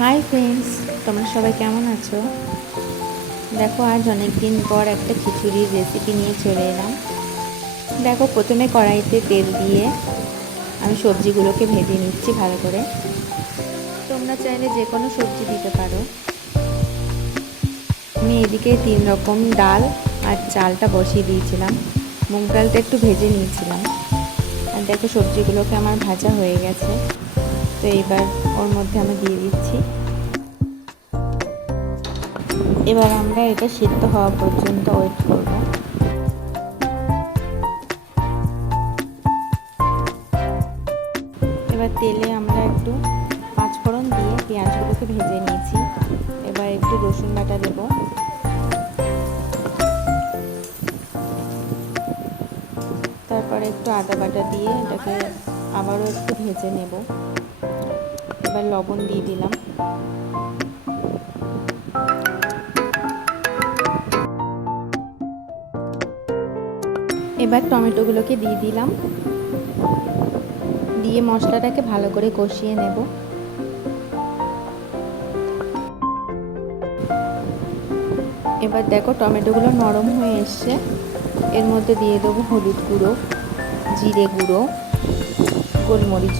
Hi friends তোমরা সবাই কেমন আছো? দেখো, আজ অনেক দিন পর একটা খিচুড়ির রেসিপি নিয়ে চলে এলাম। দেখো, প্রথমে কড়াইতে তেল দিয়ে আমি সবজিগুলোকে ভেজে নিচ্ছি ভালো করে। তোমরা চাইলে যে কোনো সবজি দিতে পারো। আমি এদিকে তিন রকম ডাল আর চালটা বসিয়ে দিয়েছিলাম। মুগ ডালটা একটু ভেজে নিয়েছিলাম। আর দেখো, সবজিগুলোকে আমার ভাজা হয়ে গেছে। তো এইবার ওর মধ্যে আমি দিয়ে দিচ্ছি। এবার আমরা এটা সিদ্ধ হওয়া পর্যন্ত ওয়েট করব। এবার তেলে আমরা একটু পাঁচফোড়ন দিয়ে পেঁয়াজগুলোকে ভেজে নিয়েছি। এবার একটু রসুন বাটা দেবো। তারপরে একটু আদা বাটা দিয়ে এটাকে আবারও একটু ভেজে নেব। এবার লবণ দিয়ে দিলাম। এবার টমেটোগুলোকে দিয়ে দিলাম। দিয়ে মশলাটাকে ভালো করে কষিয়ে নেব। এবার দেখো টমেটোগুলো নরম হয়ে এসছে। এর মধ্যে দিয়ে দেবো হলুদ গুঁড়ো, জিরে গুঁড়ো, গোলমরিচ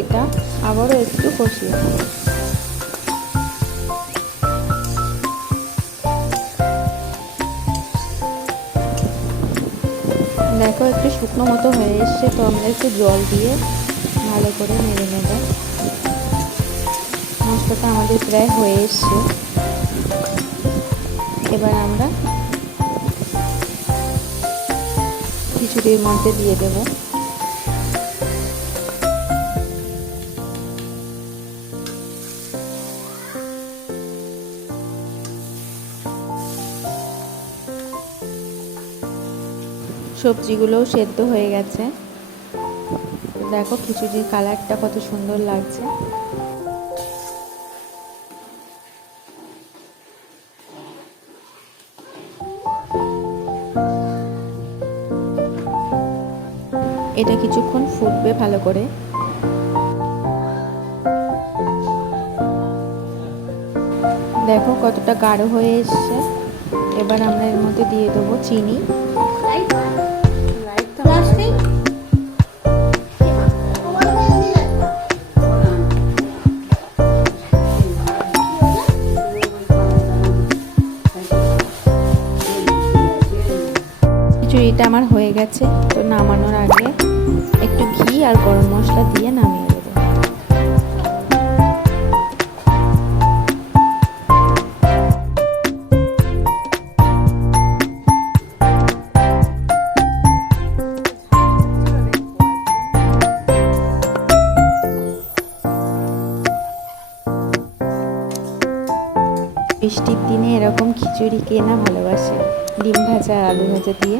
এটা আবারও একটু কষিয়ে নেব। দেখো, একটু শুকনো মতো হয়ে এসছে, তো আমরা একটু জল দিয়ে ভালো করে নেড়ে নেব। মশলাটা আমাদের প্রায় হয়ে এসছে। এবার আমরা খিচুড়ির মধ্যে দিয়ে দেব। সবজিগুলোও সেদ্ধ হয়ে গেছে। দেখো খিচুড়ির কালারটা কত সুন্দর লাগছে। এটা কিছুক্ষণ ফুটবে ভালো করে। দেখো কতটা গাঢ় হয়ে এসছে। এবার আমরা এর মধ্যে দিয়ে দেবো চিনি। খিচুড়িটা আমার হয়ে গেছে, তো নামানোর আগে একটু ঘি আর গরম মশলা দিয়ে নামিয়ে বৃষ্টির দিনে এরকম খিচুড়ি কে না ভালোবাসে। ডিম ভাজা আর আলু ভাজা দিয়ে।